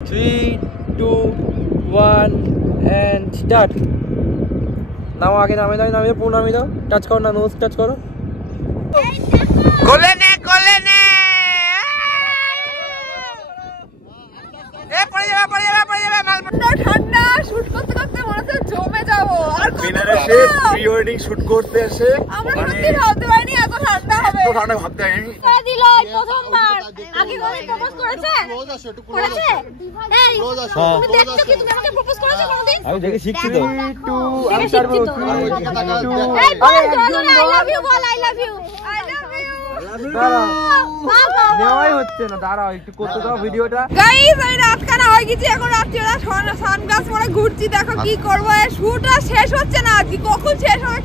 3, 2, 1 and start. নাও আগে নামে দাও পুরো নামে দাও, টাচ করো না, নোজ টাচ করো। কোলে নে এ পড়ে যাবে ঠান্ডা শুট করতে মনে হচ্ছে জমে যাবো। আর বিনারে সে প্রি ওয়েডিং শুট করতে এসে আমরা সত্যি ভাবতে পারিনি এত ঠান্ডা হবে। এত ঠান্ডা ভাবতে পারিনি। করে দিল প্রথমবার। আগে কোনোদিন প্রপোজ করেছে? করেছে? এই তুমি দেখছো কি, তুমি আমাকে প্রপোজ করেছো কোনোদিন? আমি দেখে শিখছি তো। 2 আমি ছাড়বো। এই বল জোরে আই লাভ ইউ বল, I love you. I love you. নেওয়াই হচ্ছে না, দাঁড়াও একটু করতে দাও ভিডিওটা। গাইস আমি রাত কানা হয়ে গেছি, এখন রাত্রিবেলা সানগ্লাস পরে ঘুরছি, দেখো কি করবো। শুটটা শেষ হচ্ছে না, আজকে কখন শেষ হবে।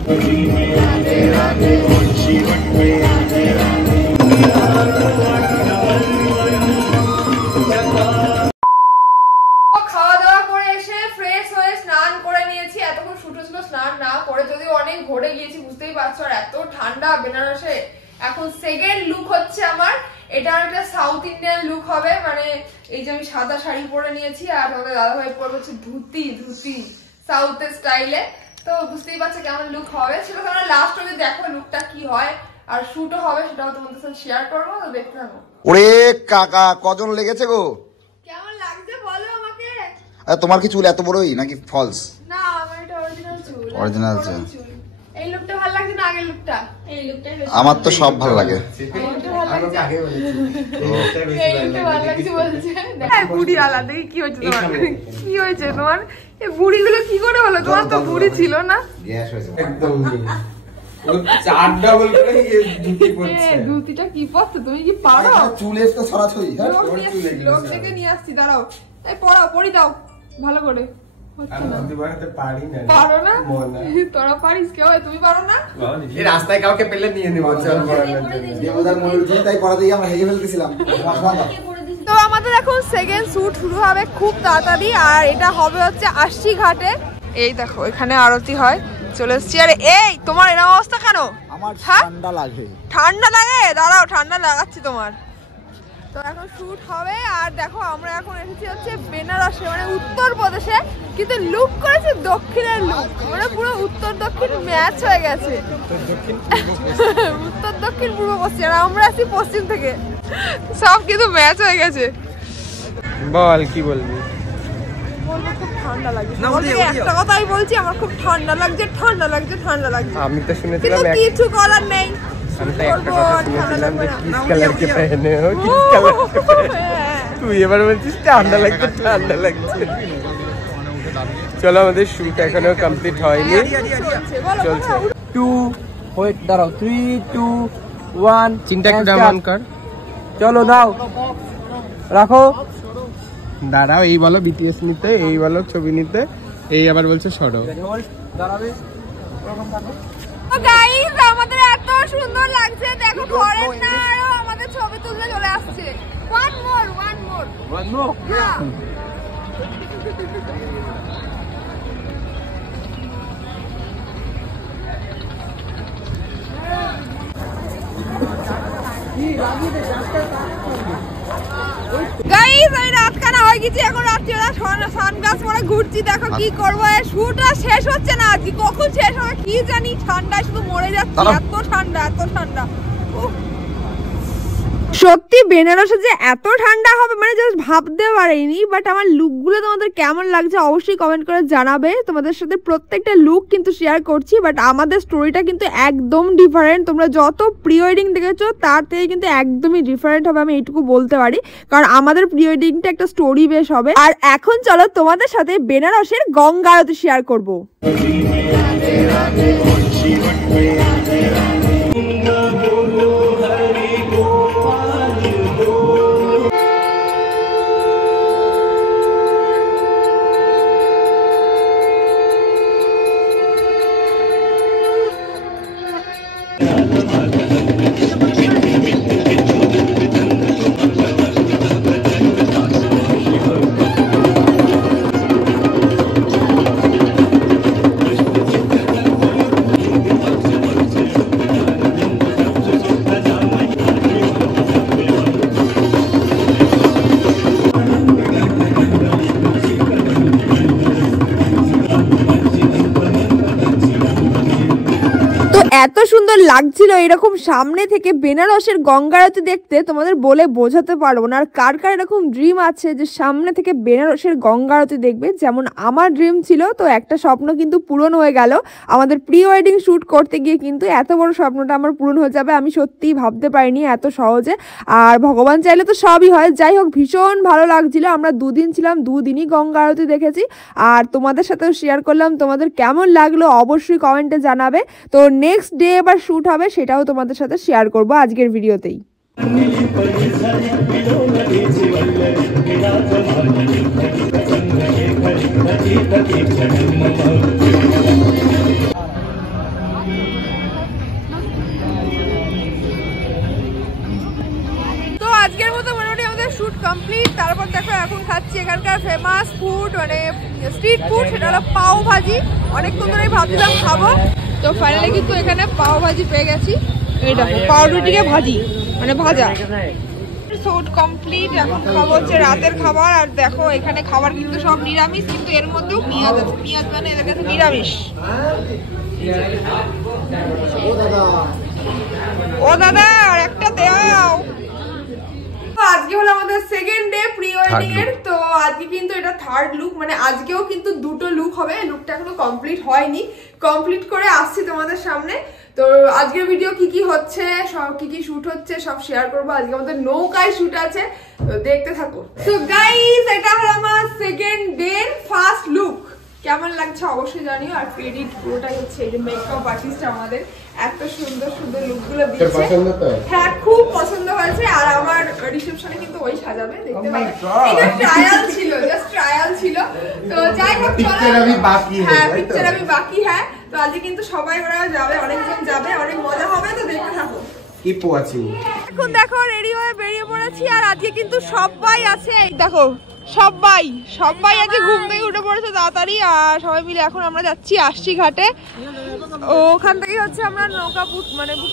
খাওয়া দাওয়া করে এসে ফ্রেশ হয়ে স্নান করে নিয়েছি। এতক্ষণ শুট ছিল স্নান না করে, যদিও অনেক ভোরে গিয়েছি বুঝতেই পারছো, আর এত ঠান্ডা বেনারসে। এখন সেকেন্ড লুক হচ্ছে আমার, এটা একটা সাউথ ইন্ডিয়ান লুক হবে। মানে এই যে আমি সাদা শাড়ি পরে নিয়েছি, আর আমাদের দাদা ভাই পরে হচ্ছে ধুতি সাউথ স্টাইলে। তো বুঝতেই পারছো কেমন লুক হবে। সেটা তোমরা লাস্ট অবধি দেখো লুকটা কি হয়, আর শুটও হবে, সেটাও তোমাদের সাথে শেয়ার করবো, তো দেখতে থাকো। ওরে কাকা কজন লেগেছে গো? কেমন লাগছে বলো আমাকে। তোমার কি চুল এত বড়ই নাকি ফলস? না আমার এটা অরিজিনাল চুল। অরিজিনাল চুল। এই লুকটা ভালো লাগছে না আগের লুকটা? এই লুকটাই বেশি। আমার তো সব ভালো লাগে। আমাকে আগে বলেছি এই লুকটা ভালো লাগছে বলছে। এই বুড়ি আলাদা, কি হয়েছে তোমার? কি হয়েছে তোমার? এই বুড়িগুলো কি করে হলো? তোমার তো বুড়ি ছিল না। গ্যাস হয়েছে একদম। ও চার ডাবল করে এই ধুতি পরছে। এই ধুতিটা কি পরছো তুমি? কি পারো? চুলের তো ছড়াছড়ি। হ্যাঁ লোক থেকে নিয়ে আসছি, দাঁড়াও। এই পরাও, পরি দাও ভালো করে। আমি বানাতে পারি না। পারো না? তোরা পারিস কেউ? তুমি পারো না? এই রাস্তায় কাউকে পেলে নিয়ে নেব চল পড়ানোর জন্য। দেবদার ময়ূর দিয়ে তাই পড়া দিয়ে আমরা হেগে ফেলতেছিলাম। তো আমাদের এখন সেকেন্ড শুট শুরু হবে খুব তাড়াতাড়ি, আর এটা হবে হচ্ছে আশি ঘাটে। এই দেখো এখানে আরতি হয়, চলে এসছি। আরে এই তোমার এরকম অবস্থা কেন? আমার ঠান্ডা লাগে। ঠান্ডা লাগে? দাঁড়াও ঠান্ডা লাগাচ্ছি তোমার। তো এখন শুট হবে, আর দেখো আমরা এখন এসেছি হচ্ছে বেনারসে, মানে উত্তরপ্রদেশে, কিন্তু লুক করেছে দক্ষিণের লুক, মানে পুরো উত্তর দক্ষিণ ম্যাচ হয়ে গেছে। উত্তর দক্ষিণ পূর্ব পশ্চিম, আর আমরা আছি পশ্চিম থেকে, সব কিন্তু ম্যাচ হয়ে গেছে। বল কি বলবি? বলবো খুব ঠান্ডা লাগছে। একটা কথাই বলছি, আমার খুব ঠান্ডা লাগছে। আমি তো শুনেছিলাম কিছু করার নেই। আমি তো একটা কথা শুনেছিলাম যে কিস কালার কে পহনে হো, কিস কালার কে পহনে। তুই এবার বলছিস ঠান্ডা লাগছে। চলো আমাদের শুট এখনো কমপ্লিট হয়নি, চলছে। 2 ওয়েট দাঁড়াও, 3, 2, 1 চিন্তা একটু ডাউন কর। চলো দাও, রাখো। দাঁড়াও, এই বলো বিটিএস নিতে, এই বলো ছবি নিতে, এই আবার বলছে সরো। দাঁড়াবে ওরকম থাকো। তো গাইস আমাদের এত সুন্দর লাগছে, দেখো ঘরের না আরো আমাদের ছবি তুলতে চলে আসছে। one more হ্যাঁ। গাইস আমি রাত কানা হয়ে গেছি, এখন রাত্রিবেলা সানগ্লাস পরে ঘুরছি, দেখো কি করবো। শুটটা শেষ হচ্ছে না, আজকে কখন শেষ হবে কি জানি। ঠান্ডায় শুধু মরে যাচ্ছি, এত ঠান্ডা। সত্যি বেনারসে যে এত ঠান্ডা হবে মানে জাস্ট ভাবতে পারিনি। বাট আমার লুকগুলো তোমাদের কেমন লাগছে অবশ্যই কমেন্ট করে জানাবে। তোমাদের সাথে প্রত্যেকটা লুক কিন্তু শেয়ার করছি, বাট আমাদের স্টোরিটা কিন্তু একদম ডিফারেন্ট। তোমরা যত প্রি ওয়েডিং দেখেছো তার থেকে কিন্তু একদমই ডিফারেন্ট হবে, আমি এইটুকু বলতে পারি, কারণ আমাদের প্রি ওয়েডিংটা একটা স্টোরি বেস হবে। আর এখন চলো তোমাদের সাথে বেনারসের গঙ্গা আরতি শেয়ার করবো। সুন্দর লাগছিল এরকম সামনে থেকে বেনারসের গঙ্গা আরতি দেখতে, তোমাদের বলে বোঝাতে পারবো না। আর কার কার এরকম ড্রিম আছে যে সামনে থেকে বেনারসের গঙ্গা আরতি দেখবে, যেমন আমার ড্রিম ছিল। তো একটা স্বপ্ন কিন্তু পূরণ হয়ে গেল আমাদের প্রি ওয়েডিং শ্যুট করতে গিয়ে, কিন্তু এত বড় স্বপ্নটা আমার পূরণ হয়ে যাবে আমি সত্যিই ভাবতে পারিনি এত সহজে। আর ভগবান চাইলে তো সবই হয়। যাই হোক, ভীষণ ভালো লাগছিল। আমরা 2 দিন ছিলাম, 2 দিনই গঙ্গা আরতি দেখেছি। আর তোমাদের সাথেও শেয়ার করলাম। তোমাদের কেমন লাগলো অবশ্যই কমেন্টে জানাবে। তো নেক্সট ডে এবার শ্যুট হবে, সেটাও তোমাদের সাথে শেয়ার করব আজকের ভিডিওতেই। আজকের মতো মোটামুটি আমাদের শুট কমপ্লিট। তারপর দেখো এখন খাচ্ছি এখানকার ফেমাস ফুড, মানে স্ট্রিট ফুড, সেটা হলো পাও ভাজি। অনেকক্ষণ ধরেই ভাবছিলাম খাবো, তো ফাইনালি কিন্তু এখানে পাও ভাজি পেয়ে গেছি। এই দেখো পাউরুটিকে ভাজি, মানে ভাজা। শুট কমপ্লিট, এখন খাবো হচ্ছে রাতের খাবার। আর দেখো এখানে খাবার কিন্তু সব নিরামিষ, কিন্তু এর মধ্যেও পেঁয়াজ আছে। পেঁয়াজ মানে এদের কাছে নিরামিষ। ও দাদা আর একটা দেও। আজকে হলো আমাদের সেকেন্ড ডে প্রি ওয়েডিং এর। তো আজকে কিন্তু এটা থার্ড লুক, মানে আজকেও কিন্তু 2টো লুক হবে। লুকটা এখনো কমপ্লিট হয়নি, কমপ্লিট করে আসছি তোমাদের সামনে। তো আজকের ভিডিও কি কি হচ্ছে, সব কি কি শুট হচ্ছে সব শেয়ার করবো। আজকে আমাদের নৌকায় শুট আছে, তো দেখতে থাকো। সো গাইস, এটা হলো আমার সেকেন্ড ডে ফার্স্ট লুক। কেমন লাগছে অবশ্যই জানিও। আর ক্রেডিট পুরোটাই হচ্ছে এই যে মেকআপ আর্টিস্ট আমাদের এত সুন্দর সুন্দর লুকগুলো দিচ্ছে। হ্যাঁ, খুব পছন্দ হয়েছে। আর আমার রিসেপশনে কিন্তু ওই সাজাবে, দেখতে পাবে। এটা ট্রায়াল ছিল, জাস্ট ট্রায়াল ছিল। তো যাই হোক, পিকচার আমি বাকি হ্যাঁ, পিকচার আমি বাকি হ্যাঁ। তো আজকে কিন্তু সবাই ওরা যাবে, অনেকজন যাবে, অনেক মজা হবে। তো দেখতে থাকো। এখন দেখো রেডি হয়ে বেরিয়ে পড়েছি। আর আজকে কিন্তু সবাই আছে, এই দেখো সবাই আজকে ঘুম থেকে উঠে পড়েছে তাড়াতাড়ি। আর সবাই মিলে এখন আমরা যাচ্ছি আশি ঘাটে। ওখান থেকে হচ্ছে আমরা নৌকা বুক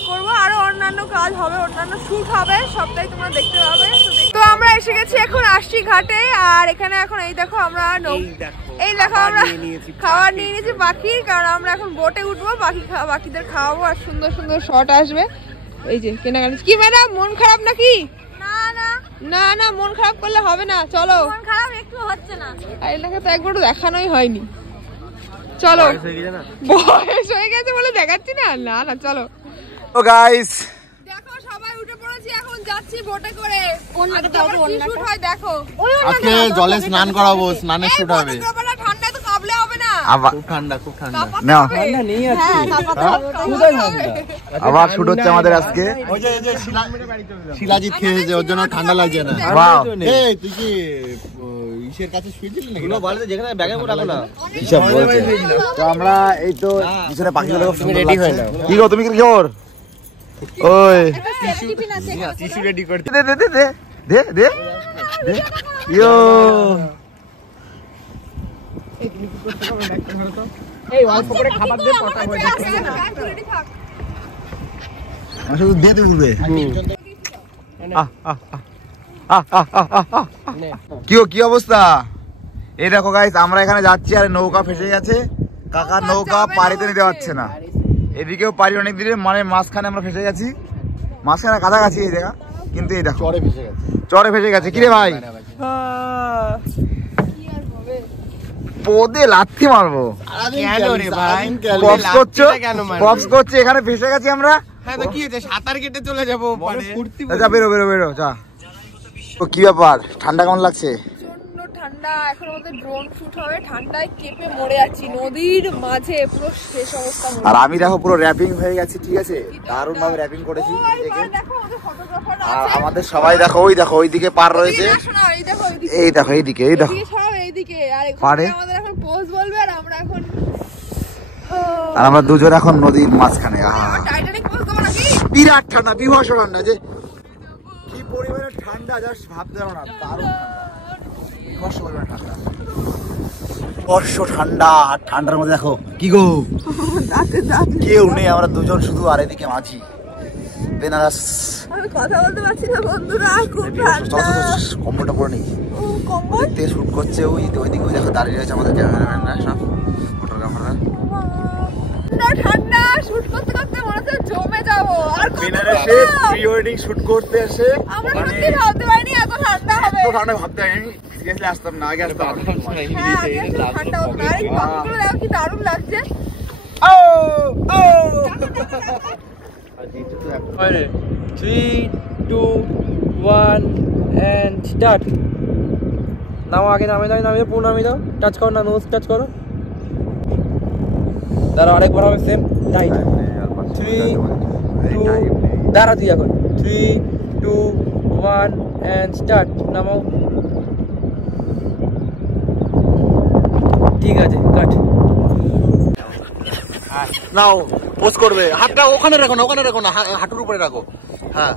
করবো। আরো অন্যান্য কাজ হবে, অন্যান্য শুট হবে, সবটাই তোমরা দেখতে পাবে। তো আমরা এসে গেছি এখন আশি ঘাটে। আর এখানে এখন এই দেখো আমরা আমরা খাবার নিয়ে নিয়েছি বাকি, কারণ আমরা এখন বোটে উঠবো, বাকিদের খাওয়াবো আর সুন্দর সুন্দর শট আসবে। এই যে কেনাকাটি কি ম্যাডাম, মন খারাপ নাকি? না না, মন খারাপ করলে হবে না, চলো। মন খারাপ একটু হচ্ছে না, এলাকা তো একবারও দেখানোই হয়নি। চলো, বয়স হয়ে গেছে বলে দেখাচ্ছি না। না না, চলো। তো গাইস দেখো সবাই উঠে পড়েছি, এখন যাচ্ছি বোটে করে। শুট হয় দেখো, আজকে জলে স্নান করাবো, স্নানের শুট হবে। ঠান্ডা তো কাবলে হবে না, খুব ঠান্ডা না, ঠান্ডা নেই আজকে। আবার শুট হচ্ছে আমাদের আজকে। ওই যে শিলাজিৎ খেয়েছে, ওর জন্য ঠান্ডা লাগছে না। এই তুই কি ইসের কাছে শুয়েছিলি নাকি? বলে যেখানে ব্যাগে রাখো না, হিসাব বলছে। তো আমরা এই তো পিছনে পাখিগুলো রেডি হয়ে নাও। কি গো, তুমি কি খবর? ওই টিস্যু রেডি করতে দে দে দে দে দে দে ইয়ো। এই অল্প করে খাবার দে, পটা হয়ে যাচ্ছে। আমি শুধু দে তুই বলবে। কি অবস্থা? এই দেখো গাইস, আমরা এখানে যাচ্ছি আর নৌকা ফেসে গেছে। কাকার নৌকা পাড়িতে নিতে পারছে না। এদিকেও পারি অনেক দিনে, মানে মাঝখানে আমরা ফেসে গেছি, মাঝখানে কাছাকাছি এই জায়গা, কিন্তু এই দেখো চরে ফেসে গেছে। কিরে ভাই, পদে লাথি মারবো। পপস করছে, এখানে ফেসে গেছি আমরা। সাঁতার কেটে চলে যাবো, বেরো যা। কি ব্যাপার, ঠান্ডা কেমন লাগছে? ঠান্ডা, এখন আমাদের ড্রোন শুট হবে, ঠান্ডায় কেঁপে মরে যাচ্ছি নদীর মাঝে, পুরো শেষ অবস্থা। আর আমি দেখো পুরো র্যাপিং হয়ে গেছি, ঠিক আছে, দারুণ ভাবে র্যাপিং করেছি। আর আমাদের সবাই দেখো, ওই দেখো ওইদিকে পার রয়েছে, এই দেখো এইদিকে, এই দেখো পারে। আর আমরা দুজন এখন নদীর মাঝখানে। বিরাট ঠান্ডা, বিভৎস ঠান্ডা, যে কি পরিমাণের ঠান্ডা জাস্ট ভাবতে পারো না। দারুণ ঠান্ডা। আর ঠান্ডার মধ্যে দেখো কি গো, কেউ নেই, আমরা দুজন শুধু। আর এদিকে মাঝি বেনারস, আমি কথা বলতে পারছি না বন্ধুরা, খুব ঠান্ডা। কম্বলটা পরে নেই, দেখতে শুট করছে। ওইদিকে দেখো দাঁড়িয়ে রয়েছে আমাদের ক্যামেরাম্যানরা, সব ফটোগ্রাফাররা। ঠান্ডা শুট করতে করতে মনে হচ্ছে জমে যাবো। আর বেনারসে প্রি ওয়েডিং শুট করতে এসে আমরা সত্যি ভাবতে পারিনি এত ঠান্ডা হবে। এত ঠান্ডা ভাবতে পারিনি, সিরিয়াসলি আসতাম না, আগে আসতাম। হ্যাঁ আগে একটু ঠান্ডা হতো না। এই পাখিগুলো দেখো কি দারুণ লাগছে। ও ও 3 2 1 and start. নাও আগে নামে পুরো নামে দাও, টাচ করো না, নোজ টাচ করো। দাঁড়াও আরেকবার হবে সেম রাইট। 3 2 দাঁড়া তুই এখন 3 2 1 and start. নামাও। ঠিক আছে কাট। নাও পোজ করবে, হাতটা ওখানে রাখো না, ওখানে রাখো না, হাঁটুর উপরে রাখো। হ্যাঁ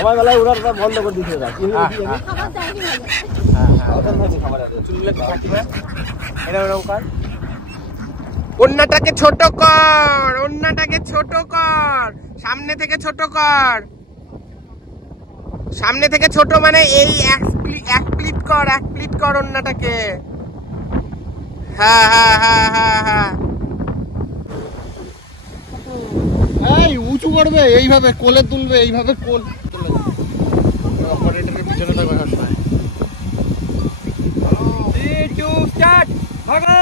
আমার বেলায় ওরা বন্ধ করে দিতে অন্যটাকে ছোট কর, অন্যটাকে ছোট কর, সামনে থেকে ছোট কর, সামনে থেকে ছোট মানে এই এক প্লিট কর অন্যটাকে। হ্যাঁ হ্যাঁ হ্যাঁ হ্যাঁ হ্যাঁ এই উঁচু করবে, এইভাবে কোলে তুলবে, এইভাবে কোল অপারেটরের পিছনে থাকবে সবসময়। 3 2 স্টার্ট। ভাগো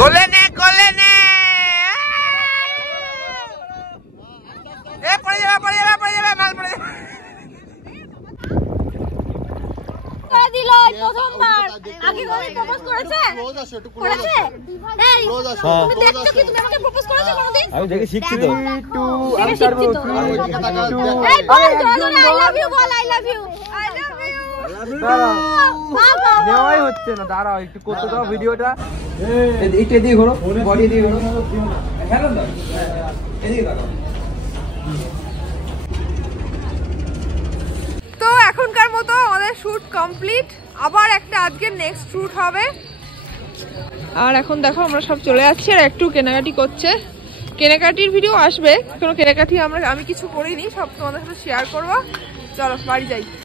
কোলে নে এ পড়ে যাবে নাল পড়ে যাবে। দিল প্রথমবার আগে কোনদিন প্রপোজ করেছে? করেছে? এই তুমি দেখছো কি তুমি আমাকে প্রপোজ করেছো কোনদিন? আমি দেখে শিখছি তো। 2 আমি পারবো। এই বল আই লাভ ইউ, বল আই লাভ ইউ। বাবা নেওয়াই হচ্ছে না, দাঁড়াও একটু করতে দাও ভিডিওটা। একটু এদিকে ঘোরো, বডি দিয়ে ঘোরো। হ্যালো না এদিকে তাকাও। তো এখনকার মতো আমাদের শুট কমপ্লিট। আবার একটা আজকের নেক্সট শুট হবে। আর এখন দেখো আমরা সব চলে যাচ্ছি, আর একটু কেনাকাটি করছে। কেনাকাটির ভিডিও আসবে, কোনো কেনাকাটি আমি কিছু করিনি, সব তোমাদের সাথে শেয়ার করবো। চলো বাড়ি যাই।